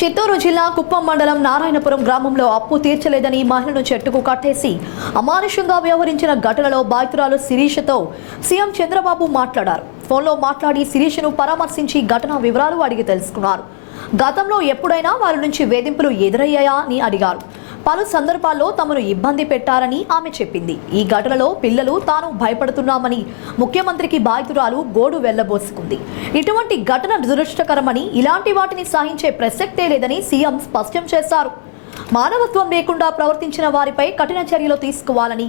చిత్తూరు జిల్లా కుప్పం మండలం నారాయణపురం గ్రామంలో అప్పు తీర్చలేదని మహిళను చెట్టుకు కట్టేసి అమానుషంగా వ్యవహరించిన ఘటనలో బాధితురాలు శిరీషతో సీఎం చంద్రబాబు మాట్లాడారు. ఫోన్లో మాట్లాడి శిరీషను పరామర్శించి ఘటన వివరాలు అడిగి తెలుసుకున్నారు. గతంలో ఎప్పుడైనా వారి నుంచి వేధింపులు ఎదురయ్యాయా అని అడిగారు. పలు సందర్భాల్లో తమను ఇబ్బంది పెట్టారని ఆమె చెప్పింది. ఈ ఘటనలో పిల్లలు తాను భయపడుతున్నామని ముఖ్యమంత్రికి బాధితురాలు గోడు వెళ్లబోసుకుంది. ఇటువంటి ఘటన దురదృష్టకరమని, ఇలాంటి వాటిని సహించే ప్రసక్తే లేదని సీఎం స్పష్టం చేశారు. మానవత్వం లేకుండా ప్రవర్తించిన వారిపై కఠిన చర్యలు తీసుకోవాలని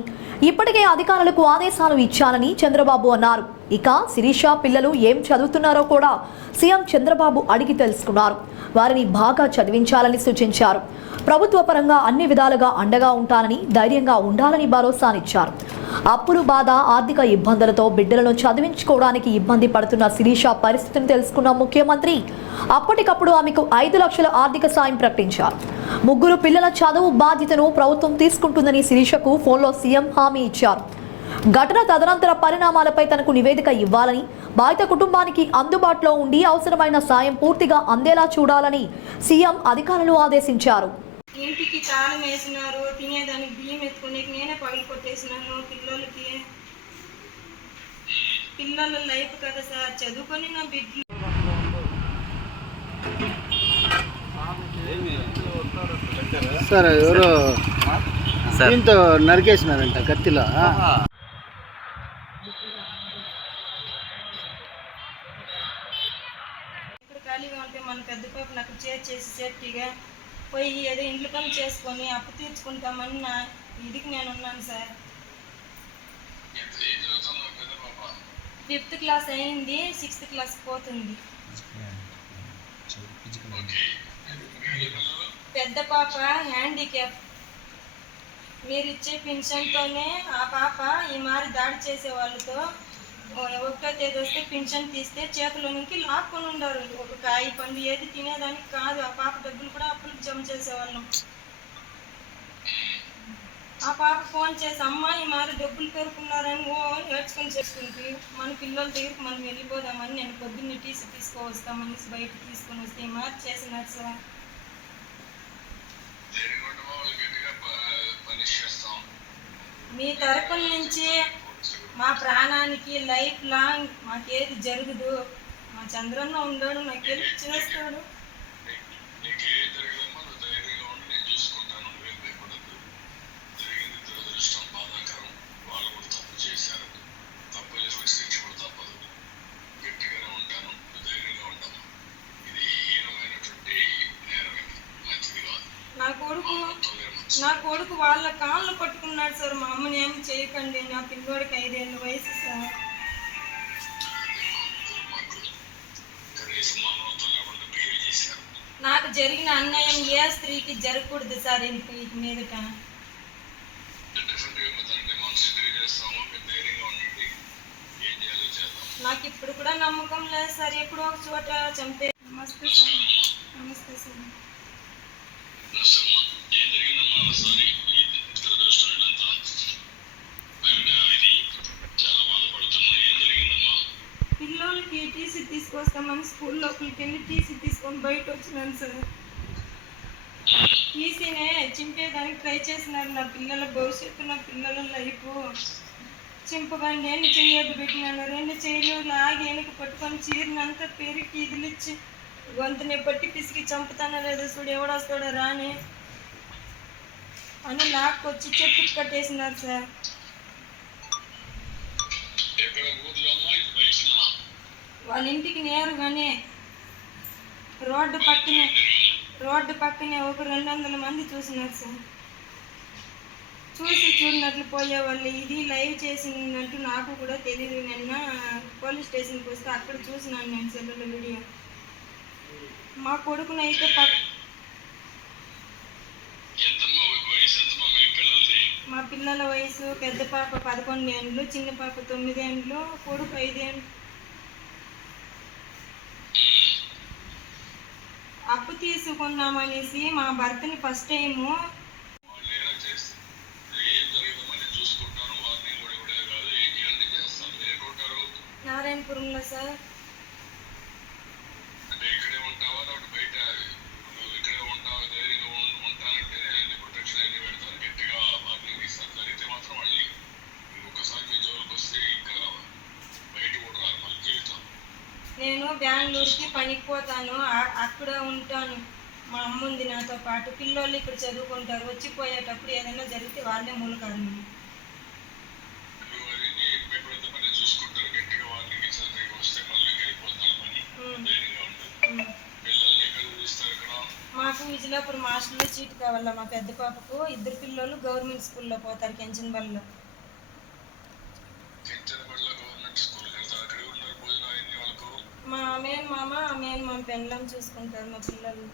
ఇప్పటికే అధికారులకు ఆదేశాలు ఇచ్చానని చంద్రబాబు అన్నారు. ఇక శిరీష పిల్లలు ఏం చదువుతున్నారో కూడా సీఎం చంద్రబాబు అడిగి తెలుసుకున్నారు. వారిని బాగా చదివించాలని సూచించారు. ప్రభుత్వ పరంగా అన్ని విధాలుగా అండగా ఉంటానని, ధైర్యంగా ఉండాలని భరోసానిచ్చారు. అప్పులు బాధ, ఆర్థిక ఇబ్బందులతో బిడ్డలను చదివించుకోవడానికి ఇబ్బంది పడుతున్న శిరీష పరిస్థితిని తెలుసుకున్న ముఖ్యమంత్రి అప్పటికప్పుడు ఆమెకు 5 లక్షల ఆర్థిక సాయం ప్రకటించారు. 3 పిల్లల చదువు బాధ్యతను ప్రభుత్వం తీసుకుంటుందని శిరీషకు ఫోన్లో సీఎం హామీ ఇచ్చారు. ఘటన తదనంతర పరిణామాలపై తనకు నివేదిక ఇవ్వాలని, బాధిత కుటుంబానికి అందుబాటులో ఉండి అవసరమైన సాయం పూర్తిగా అందేలా చూడాలని సీఎం అధికారులను ఆదేశించారు. ఇంటికి తాళం వేసినారు, తినేదానికి బియ్యం ఎత్తుకునే నేనే పగలు కొట్టేసినాను. పిల్లల లైఫ్ కదా సార్, చదువుకొని నా బిడ్డలు. సార్ ఎవరో దీంతో నరికేసినారంట కత్తిలో. ఇక్కడ ఖాళీగా ఉంటే మన పెద్ద పాప నాకు చేసి సేఫ్టీగా పోయి ఏదో ఇంట్లో పని చేసుకొని అప్పు తీర్చుకుంటామని నా ఇదికి నేను ఉన్నాను సార్. 5th క్లాస్ అయింది, 6th క్లాస్ పోతుంది. పెద్ద పాప హ్యాండిక్యాప్. మీరు ఇచ్చే పెన్షన్తోనే ఆ పాప ఈ మారి దాడి చేసే వాళ్ళతో 1వ తేదీ వస్తే పెన్షన్ తీస్తే చేతిలో నుంచి లాక్కొని ఉండరు. ఒక కాయ పండు ఏది తినేదానికి కాదు. ఆ పాప డబ్బులు కూడా అప్పులకు జమ చేసేవాళ్ళం. ఆ పాప ఫోన్ చేసి అమ్మ ఈ మారి డబ్బులు పెరుకున్నారని నేర్చుకొని చేసుకుంటూ మన పిల్లల దగ్గరికి మనం వెళ్ళిపోదామని నేను పొద్దున్నే టీసీ తీసుకువస్తామని బయట తీసుకొని వస్తే ఈ మారి చేసినారు సార్. మీ తరపున నుంచి మా ప్రాణానికి లైఫ్ లాంగ్ మాకేది జరగదు. మా చంద్రన్న ఉన్నాడు, నాకు హెల్ప్ చేస్తాడు. నా కొడుకు వాళ్ళ కాళ్ళు పట్టుకున్నాడు సార్. మా అమ్మని ఏమి చేయకండి, నా పిల్లోడికి 5 ఏళ్ళ వయసు సార్. నాకు జరిగిన అన్యాయం ఏ స్త్రీకి జరగకూడదు సార్. ఇంటి మీదట నాకు ఇప్పుడు కూడా నమ్మకం లేదు సార్. ఎప్పుడో ఒక చోట చంపే. నమస్తే సార్. నమస్తే సార్. పిల్లలకి టీసీ తీసుకొస్తామని స్కూల్ లోపలికి వెళ్ళి టీసీ తీసుకొని బయట వచ్చినాను సార్. టీసీనే చింపేదానికి ట్రై చేసినారు. నా పిల్లల భవిష్యత్తు, నా పిల్లల లైఫ్ చింపగా నేను చెయ్యదు పెట్టినాను. 2 చెయ్యలు లాగి వెనక పట్టుకొని చీరనంతా పెరిగి ఇదిలిచ్చి గొంతుని పట్టి పిసికి చంపుతానో లేదో చూడు, ఎవడొస్తాడో రాని అని లాక్కొచ్చి చెట్టుకు కట్టేసినారు సార్. వాళ్ళ ఇంటికి నేరుగానే రోడ్డు పక్కనే ఒక 200 మంది చూసినారు సార్. చూసి చూడనట్లు పోయేవాళ్ళు. ఇది లైవ్ చేసినట్టు నాకు కూడా తెలియదు. నిన్న పోలీస్ స్టేషన్కి వస్తే అక్కడ చూసినాను నేను సెల్లులో వీడియో. మా కొడుకునైతే మా పిల్లల వయసు పెద్ద పాప 11 ఏళ్ళు, చిన్న పాప 9 ఏళ్ళు, కొడుకు 5 ఏళ్ళు. అప్పు తీసుకున్నామనేసి మా భర్తని ఫస్ట్ టైము నారాయణపురంలో సార్. ఊరికి పనికి పోతాను, అక్కడ ఉంటాను. మా అమ్మ ఉంది నాతో పాటు. పిల్లోళ్ళు ఇక్కడ చదువుకుంటారు. వచ్చిపోయేటప్పుడు ఏదైనా జరిగితే వాళ్ళే మూల కారణం. మాకు విజయలాపురం హాస్టల్లో సీట్ కావాలా. మా పెద్ద పాపకు 2 పిల్లలు గవర్నమెంట్ స్కూల్లో పోతారు, కెంచన్బల్లో. మా మేనమామ పెండ్లం చూసుకుంటారు మా పిల్లలు.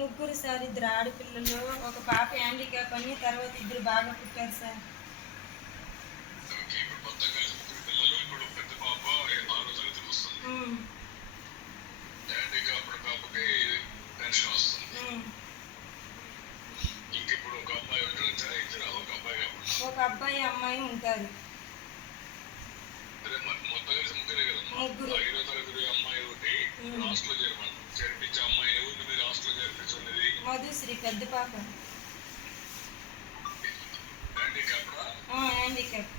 ముగ్గురు సార్, 2 ఆడపిల్లలు, ఒక పాప హ్యాండిక్యాప్ అని, తర్వాత 2 బాగా పుట్టారు సార్. ఒక అబ్బాయి అమ్మాయి ఉంటారు. ముగ్గురు. మధుశ్రీ పెద్ద పాప హ్యాండిక్యాప్.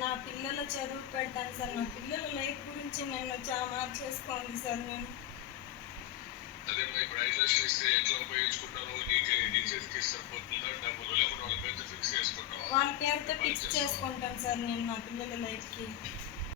నా పిల్లల చదువు పెడతాను సార్. నా పిల్లల లైఫ్ గురించి నన్ను చాలా మార్చేసుకోండి సార్. నేను వాళ్ళ పేరుతో ఫిక్స్ చేసుకుంటాను సార్ నేను నా పిల్లల లైఫ్కి.